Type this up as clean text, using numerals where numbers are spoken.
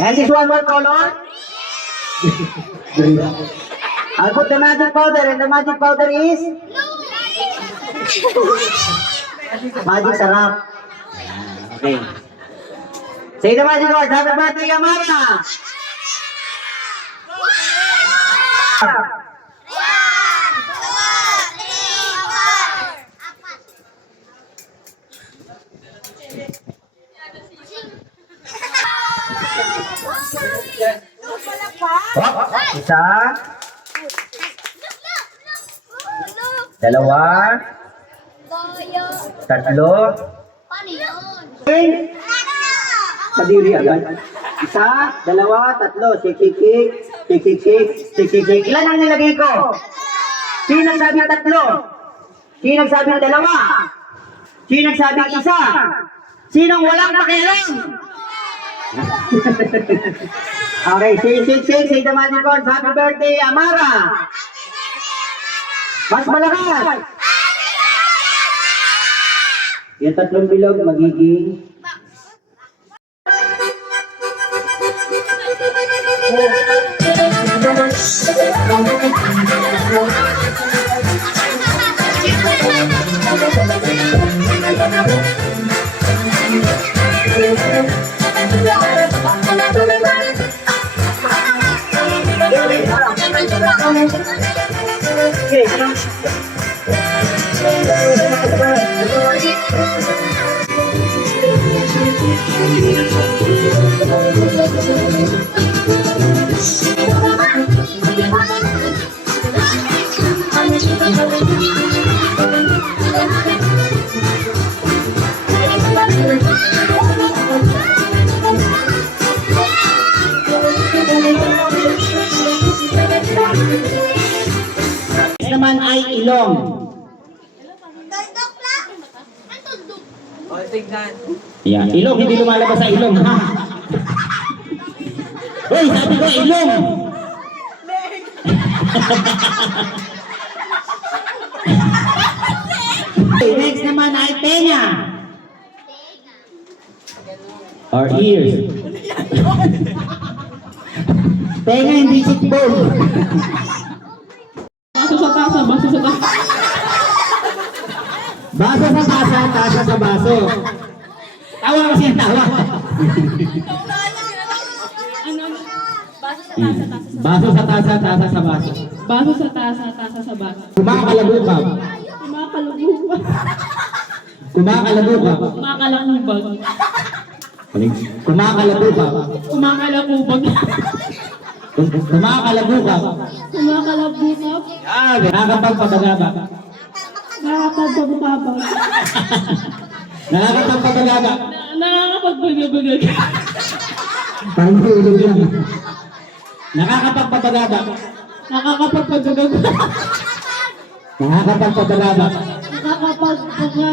And this one more color. I'll put the magic powder, and the magic powder is magic sarap. Okay. Say the magic word. Happy birthday, Amara. Isa, dalawa, tatlo, kadiri agad. Isa, dalawa, tatlo, shake. Ilan ang nilagay ko? Sino nagsabi ng tatlo? Sino nagsabi ng dalawa? Sino nagsabi ng isa? Sinong walang pakialam? Okay, shake. Say the magic words. Happy birthday, Amara. Mas malakas. Yung tatlong bilog magiging naman ay ilong. Yeah, ilong, hindi lumalabas sa ilong, ha? Uy, sabi ko ilong! Okay, next naman ay tenga. Or ears. Tenga, hindi cheekbone. Baso sa tasa. Baso sa tasa, tasa sa baso. Tawa kasi ang tawa. Baso sa tasa, tasa sa baso. Baso sa tasa sa baso. Kumakalabukab. Kumakalabukab. Kumakalakubag. Kumakalabukab. Kumakalakubag. Kumakalabukab. Kumakalabukab. Nakakapagpabagabag. Nakakapagpabagabag. Nakakapagpabagabag. Nakakapagbagabagag. Parang hulog lang. Nakakapagpabagabag. Nakakapagpabagabag. Nakakapagpabagabag. Nakakapagpabagabag.